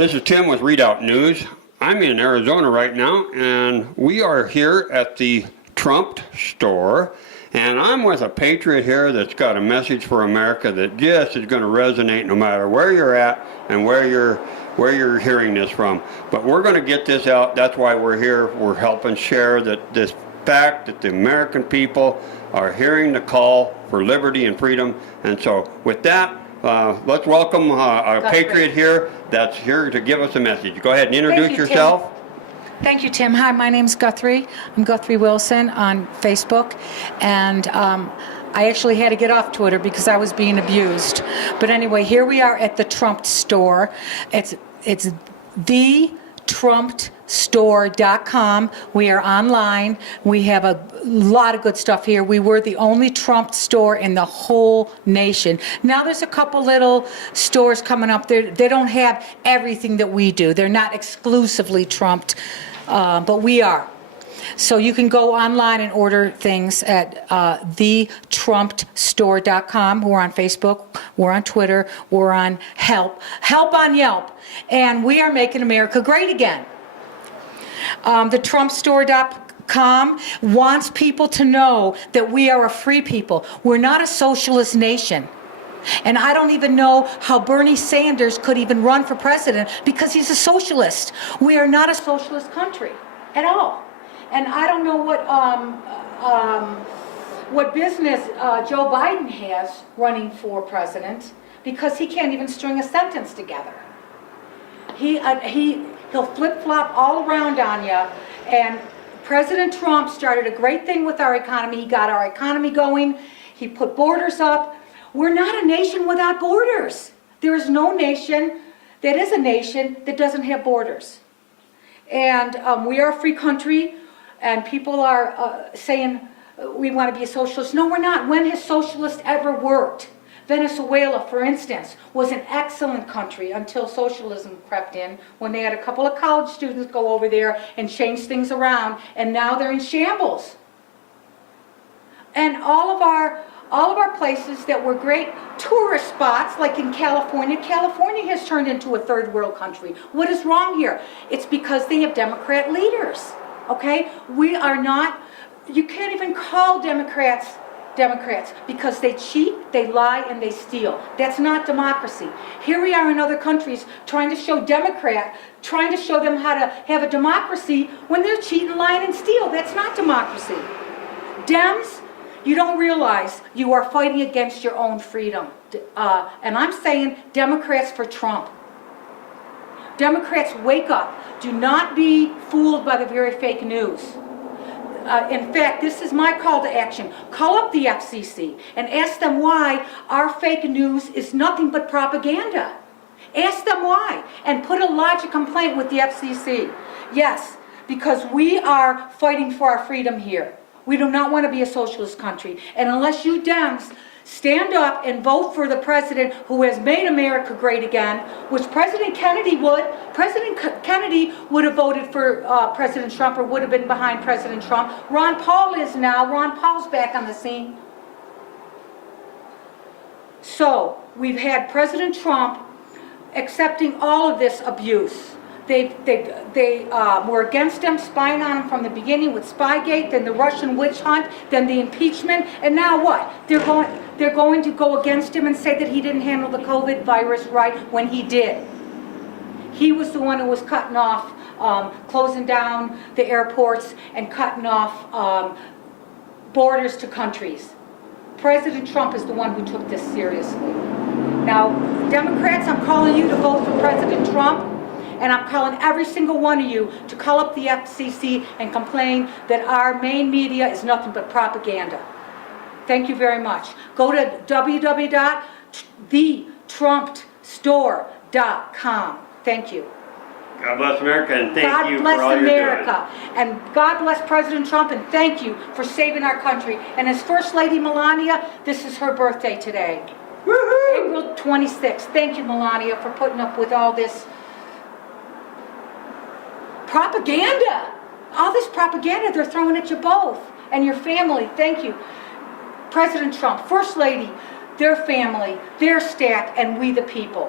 This is Tim with Redoubt News. I'm in Arizona right now, and we are here at the Trump store, and I'm with a patriot here that's got a message for America that just is going to resonate no matter where you're at and where you're hearing this from. But we're going to get this out. That's why we're here. We're helping share this fact that the American people are hearing the call for liberty and freedom. And so with that, let's welcome our patriot here that's here to give us a message. Go ahead and introduce yourself. Thank you, Tim. Hi, my name's Guthrie. I'm Guthrie Wilson on Facebook, and I actually had to get off Twitter because I was being abused. But anyway, here we are at the Trump store. It's thetrumpedstore.com. We are online. We have a lot of good stuff here. We were the only Trump store in the whole nation. Now there's a couple little stores coming up. They don't have everything that we do. They're not exclusively Trumped, but we are. So you can go online and order things at thetrumpedstore.com. We're on Facebook, we're on Twitter, we're on Help on Yelp, and we are making America great again. The TrumpStore.com wants people to know that we are a free people. We're not a socialist nation. And I don't even know how Bernie Sanders could even run for president because he's a socialist. We are not a socialist country at all. And I don't know what business Joe Biden has running for president, because he can't even string a sentence together. He'll flip-flop all around on you. And President Trump started a great thing with our economy. He got our economy going. He put borders up. We're not a nation without borders. There is no nation that is a nation that doesn't have borders. And we are a free country. And people are saying we want to be a socialist. No, we're not. When has socialist ever worked? Venezuela, for instance, was an excellent country until socialism crept in, when they had a couple of college students go over there and change things around, and now they're in shambles. And all of our places that were great tourist spots, like in California has turned into a third world country. What is wrong here? It's because they have Democrat leaders. Okay, we are not, you can't even call Democrats because they cheat, they lie, and they steal. That's not democracy. Here we are in other countries trying to show them how to have a democracy when they're cheating, lying, and steal. That's not democracy. Dems, you don't realize you are fighting against your own freedom. And I'm saying Democrats for Trump. Democrats, wake up. Do not be fooled by the very fake news. In fact, this is my call to action. Call up the FCC and ask them why our fake news is nothing but propaganda. Ask them why, and put a lodge complaint with the FCC. Yes, because we are fighting for our freedom here. We do not want to be a socialist country. And unless you Dems stand up and vote for the president who has made America great again, which President Kennedy would. President Kennedy would have voted for President Trump, or would have been behind President Trump. Ron Paul is now. Ron Paul's back on the scene. So we've had President Trump accepting all of this abuse. They were against him, spying on him from the beginning with Spygate, then the Russian witch hunt, then the impeachment, and now what? They're going to go against him and say that he didn't handle the COVID virus right when he did. He was the one who was cutting off, closing down the airports and cutting off borders to countries. President Trump is the one who took this seriously. Now, Democrats, I'm calling you to vote for President Trump. And I'm calling every single one of you to call up the FCC and complain that our main media is nothing but propaganda. Thank you very much. Go to www.thetrumpedstore.com. Thank you. God bless America, and thank you for all God bless you're America. And God bless President Trump, and thank you for saving our country. And as First Lady Melania, this is her birthday today. Woohoo! April 26th. Thank you, Melania, for putting up with all this propaganda. All this propaganda they're throwing at you both and your family. Thank you. President Trump, First Lady, their family, their staff, and we the people.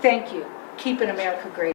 Thank you. Keeping America great.